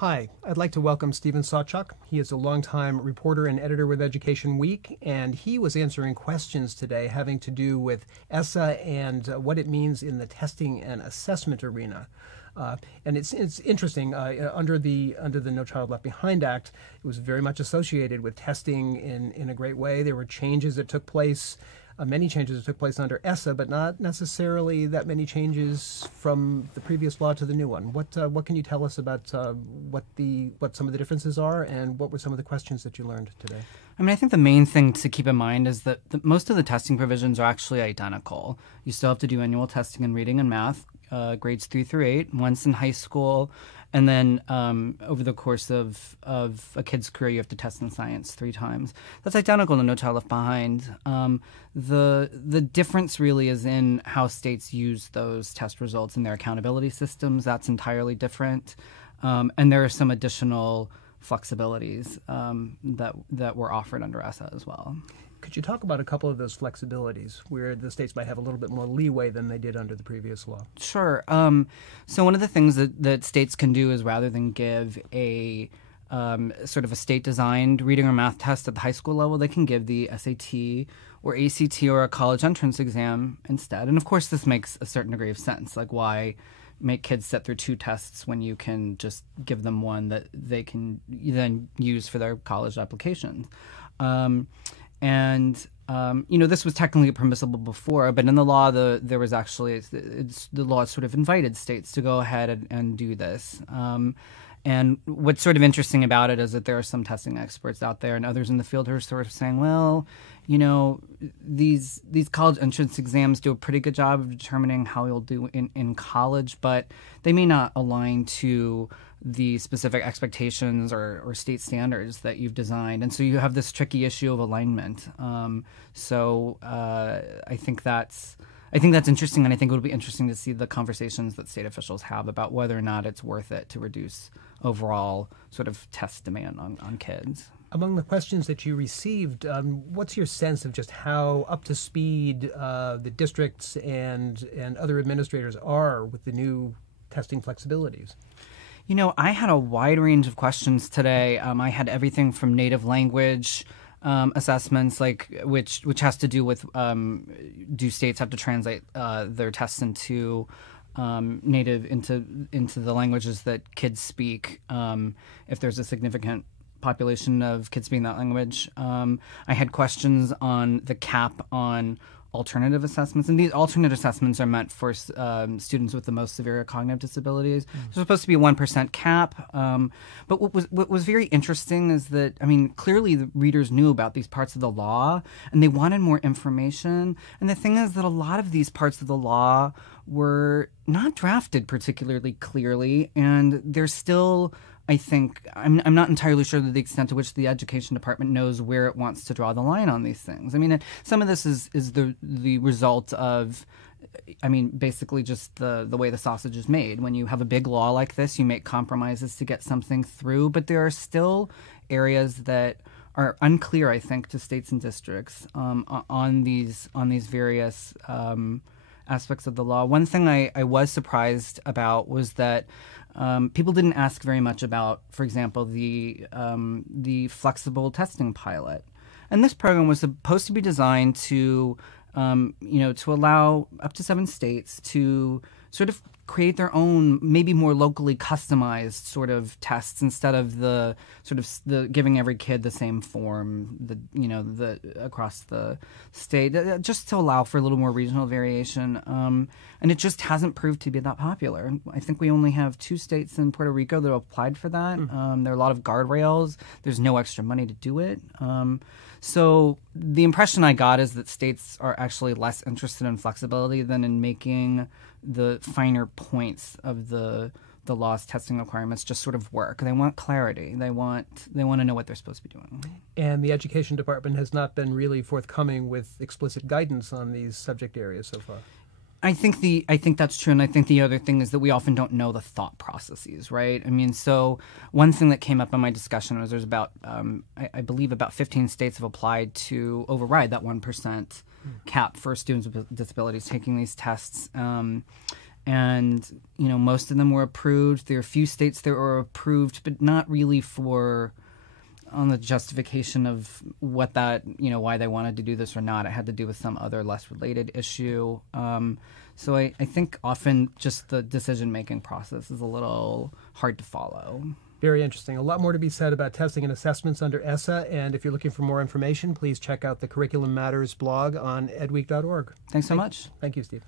Hi, I'd like to welcome Stephen Sawchuk. He is a longtime reporter and editor with Education Week, and he was answering questions today having to do with ESSA and what it means in the testing and assessment arena. And it's interesting. Under the No Child Left Behind Act, it was very much associated with testing in a great way. There were changes that took place. Many changes that took place under ESSA, but not necessarily that many changes from the previous law to the new one. What can you tell us about what some of the differences are, and what were some of the questions that you learned today? I mean, I think the main thing to keep in mind is that most of the testing provisions are actually identical. You still have to do annual testing in reading and math, grades 3 through 8, once in high school. And then over the course of a kid's career, you have to test in science 3 times. That's identical to No Child Left Behind. The difference really is in how states use those test results in their accountability systems. That's entirely different. And there are some additional flexibilities that were offered under ESSA as well. Could you talk about a couple of those flexibilities where the states might have a little bit more leeway than they did under the previous law? Sure. So one of the things that states can do is, rather than give a sort of a state-designed reading or math test at the high school level, they can give the SAT or ACT or a college entrance exam instead. And of course, this makes a certain degree of sense. Like, why make kids sit through 2 tests when you can just give them one that they can then use for their college applications? This was technically permissible before, but in the law, there was actually the law sort of invited states to go ahead and do this. And what's sort of interesting about it is that there are some testing experts out there and others in the field who are sort of saying, well, these college entrance exams do a pretty good job of determining how you'll do in college, but they may not align to the specific expectations or state standards that you've designed. And so you have this tricky issue of alignment. I think that's interesting, and I think it would be interesting to see the conversations that state officials have about whether or not it's worth it to reduce overall sort of test demand on kids. Among the questions that you received, what's your sense of just how up to speed the districts and other administrators are with the new testing flexibilities? I had a wide range of questions today. I had everything from native language assessments, which has to do with do states have to translate their tests into native into the languages that kids speak if there's a significant population of kids speaking that language. I had questions on the cap on alternative assessments, and these alternate assessments are meant for students with the most severe cognitive disabilities. There's supposed to be a 1% cap, but what was very interesting is that, clearly the readers knew about these parts of the law, and they wanted more information. And the thing is that a lot of these parts of the law were not drafted particularly clearly, and they're still, I think, I'm not entirely sure the extent to which the education department knows where it wants to draw the line on these things. Some of this is the result of, basically just the way the sausage is made. When you have a big law like this, you make compromises to get something through, but there are still areas that are unclear, I think, to states and districts on these various aspects of the law. One thing I was surprised about was that people didn't ask very much about, for example, the flexible testing pilot. And this program was supposed to be designed to allow up to 7 states to sort of create their own, maybe more locally customized sort of tests instead of the giving every kid the same form, across the state, just to allow for a little more regional variation. And it just hasn't proved to be that popular. I think we only have 2 states in Puerto Rico that have applied for that. There are a lot of guardrails. There's no extra money to do it. So the impression I got is that states are actually less interested in flexibility than in making the finer points of the law's testing requirements just sort of work. They want clarity. They want to know what they're supposed to be doing. And the education department has not been really forthcoming with explicit guidance on these subject areas so far. I think that's true, and I think the other thing is that we often don't know the thought processes, right? So one thing that came up in my discussion was there's about, I believe about 15 states have applied to override that 1% cap for students with disabilities taking these tests. and most of them were approved. There are a few states that were approved, but not really on the justification of what that, why they wanted to do this or not. It had to do with some other less related issue. So I think often just the decision-making process is a little hard to follow. Very interesting. A lot more to be said about testing and assessments under ESSA, and if you're looking for more information, please check out the Curriculum Matters blog on edweek.org. Thanks so much. Thank you, Steve.